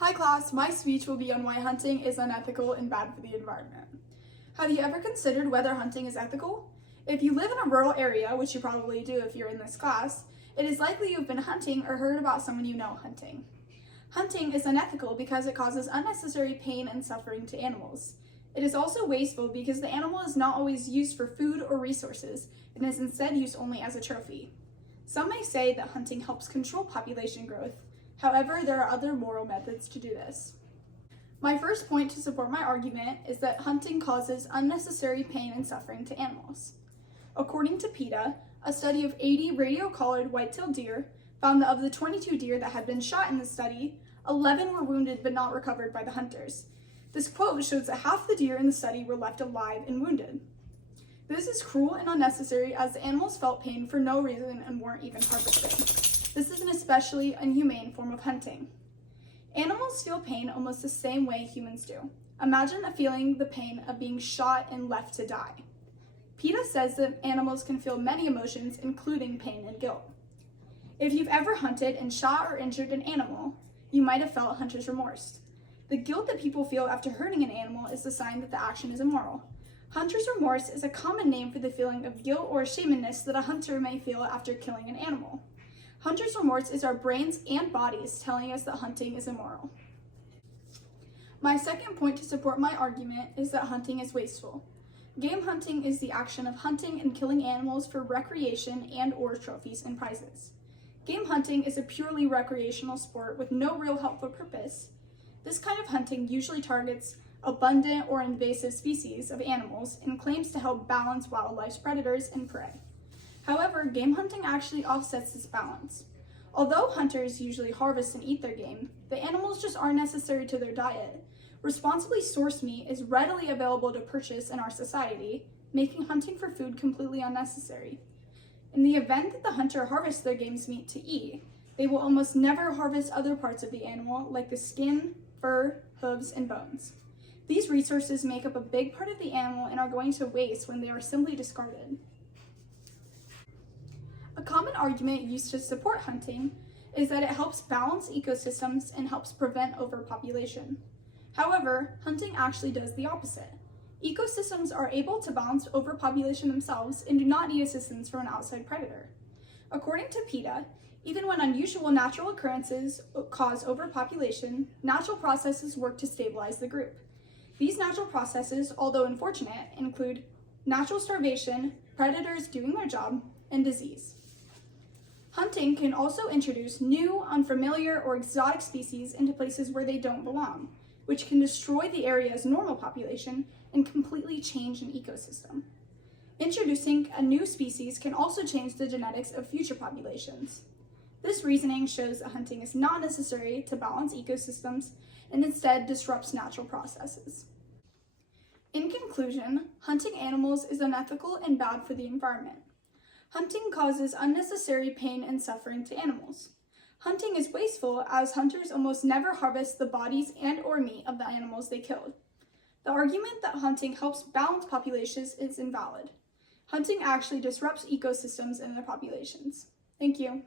Hi class, my speech will be on why hunting is unethical and bad for the environment. Have you ever considered whether hunting is ethical? If you live in a rural area, which you probably do if you're in this class, it is likely you've been hunting or heard about someone you know hunting. Hunting is unethical because it causes unnecessary pain and suffering to animals. It is also wasteful because the animal is not always used for food or resources and is instead used only as a trophy. Some may say that hunting helps control population growth. However, there are other moral methods to do this. My first point to support my argument is that hunting causes unnecessary pain and suffering to animals. According to PETA, a study of 80 radio-collared white-tailed deer found that of the 22 deer that had been shot in the study, 11 were wounded but not recovered by the hunters. This quote shows that half the deer in the study were left alive and wounded. This is cruel and unnecessary as the animals felt pain for no reason and weren't even harvested. This is an especially inhumane form of hunting. Animals feel pain almost the same way humans do. Imagine feeling the pain of being shot and left to die. PETA says that animals can feel many emotions, including pain and guilt. If you've ever hunted and shot or injured an animal, you might have felt hunter's remorse. The guilt that people feel after hurting an animal is the sign that the action is immoral. Hunter's remorse is a common name for the feeling of guilt or ashamedness that a hunter may feel after killing an animal. Hunter's remorse is our brains and bodies telling us that hunting is immoral. My second point to support my argument is that hunting is wasteful. Game hunting is the action of hunting and killing animals for recreation and/or trophies and prizes. Game hunting is a purely recreational sport with no real helpful purpose. This kind of hunting usually targets abundant or invasive species of animals and claims to help balance wildlife's predators and prey. However, game hunting actually offsets this balance. Although hunters usually harvest and eat their game, the animals just aren't necessary to their diet. Responsibly sourced meat is readily available to purchase in our society, making hunting for food completely unnecessary. In the event that the hunter harvests their game's meat to eat, they will almost never harvest other parts of the animal like the skin, fur, hooves, and bones. These resources make up a big part of the animal and are going to waste when they are simply discarded. A common argument used to support hunting is that it helps balance ecosystems and helps prevent overpopulation. However, hunting actually does the opposite. Ecosystems are able to balance overpopulation themselves and do not need assistance from an outside predator. According to PETA, even when unusual natural occurrences cause overpopulation, natural processes work to stabilize the group. These natural processes, although unfortunate, include natural starvation, predators doing their job, and disease. Hunting can also introduce new, unfamiliar, or exotic species into places where they don't belong, which can destroy the area's normal population and completely change an ecosystem. Introducing a new species can also change the genetics of future populations. This reasoning shows that hunting is not necessary to balance ecosystems and instead disrupts natural processes. In conclusion, hunting animals is unethical and bad for the environment. Hunting causes unnecessary pain and suffering to animals. Hunting is wasteful as hunters almost never harvest the bodies and/or meat of the animals they killed. The argument that hunting helps balance populations is invalid. Hunting actually disrupts ecosystems and their populations. Thank you.